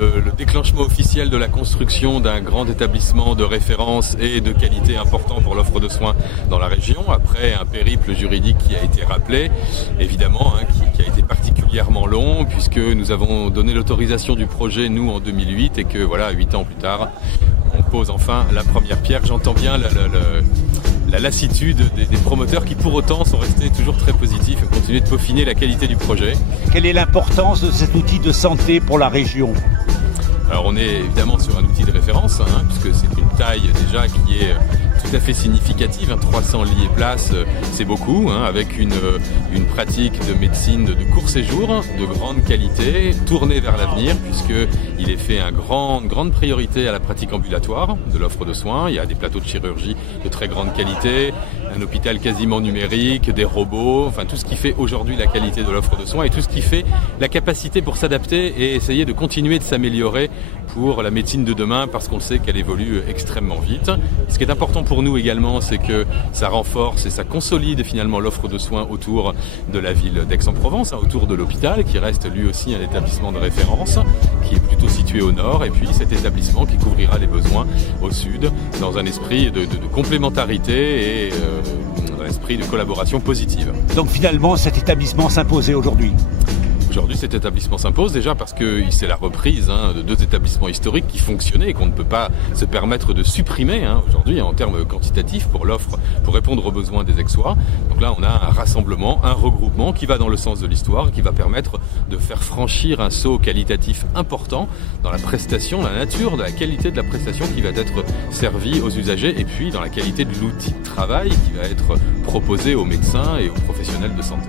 le déclenchement officiel de la construction d'un grand établissement de référence et de qualité important pour l'offre de soins dans la région, après un périple juridique qui a été rappelé, évidemment, qui a été particulièrement long, puisque nous avons donné l'autorisation du projet, nous, en 2008, et que, voilà, 8 ans plus tard, on pose enfin la première pierre. J'entends bien la lassitude des promoteurs qui, pour autant, sont restés toujours très positifs et continuent de peaufiner la qualité du projet. Quelle est l'importance de cet outil de santé pour la région ? Alors on est évidemment sur un outil de référence, puisque c'est une taille déjà qui est tout à fait significative, 300 lits et places, c'est beaucoup, avec une pratique de médecine de court séjour, de grande qualité, tournée vers l'avenir, puisqu'il est fait une grande priorité à la pratique ambulatoire de l'offre de soins. Il y a des plateaux de chirurgie de très grande qualité, un hôpital quasiment numérique, des robots, enfin tout ce qui fait aujourd'hui la qualité de l'offre de soins et tout ce qui fait la capacité pour s'adapter et essayer de continuer de s'améliorer pour la médecine de demain, parce qu'on sait qu'elle évolue extrêmement vite. Ce qui est important pour nous également, c'est que ça renforce et ça consolide finalement l'offre de soins autour de la ville d'Aix-en-Provence, autour de l'hôpital, qui reste lui aussi un établissement de référence, qui est plutôt situé au nord, et puis cet établissement qui couvrira les besoins au sud, dans un esprit de complémentarité et un esprit de collaboration positive. Donc finalement, cet établissement s'imposait aujourd'hui ? Aujourd'hui, cet établissement s'impose déjà parce que c'est la reprise de 2 établissements historiques qui fonctionnaient et qu'on ne peut pas se permettre de supprimer aujourd'hui en termes quantitatifs pour l'offre, pour répondre aux besoins des Aixois. Donc là, on a un rassemblement, un regroupement qui va dans le sens de l'histoire, qui va permettre de faire franchir un saut qualitatif important dans la prestation, la nature, de la qualité de la prestation qui va être servie aux usagers, et puis dans la qualité de l'outil de travail qui va être proposé aux médecins et aux professionnels de santé.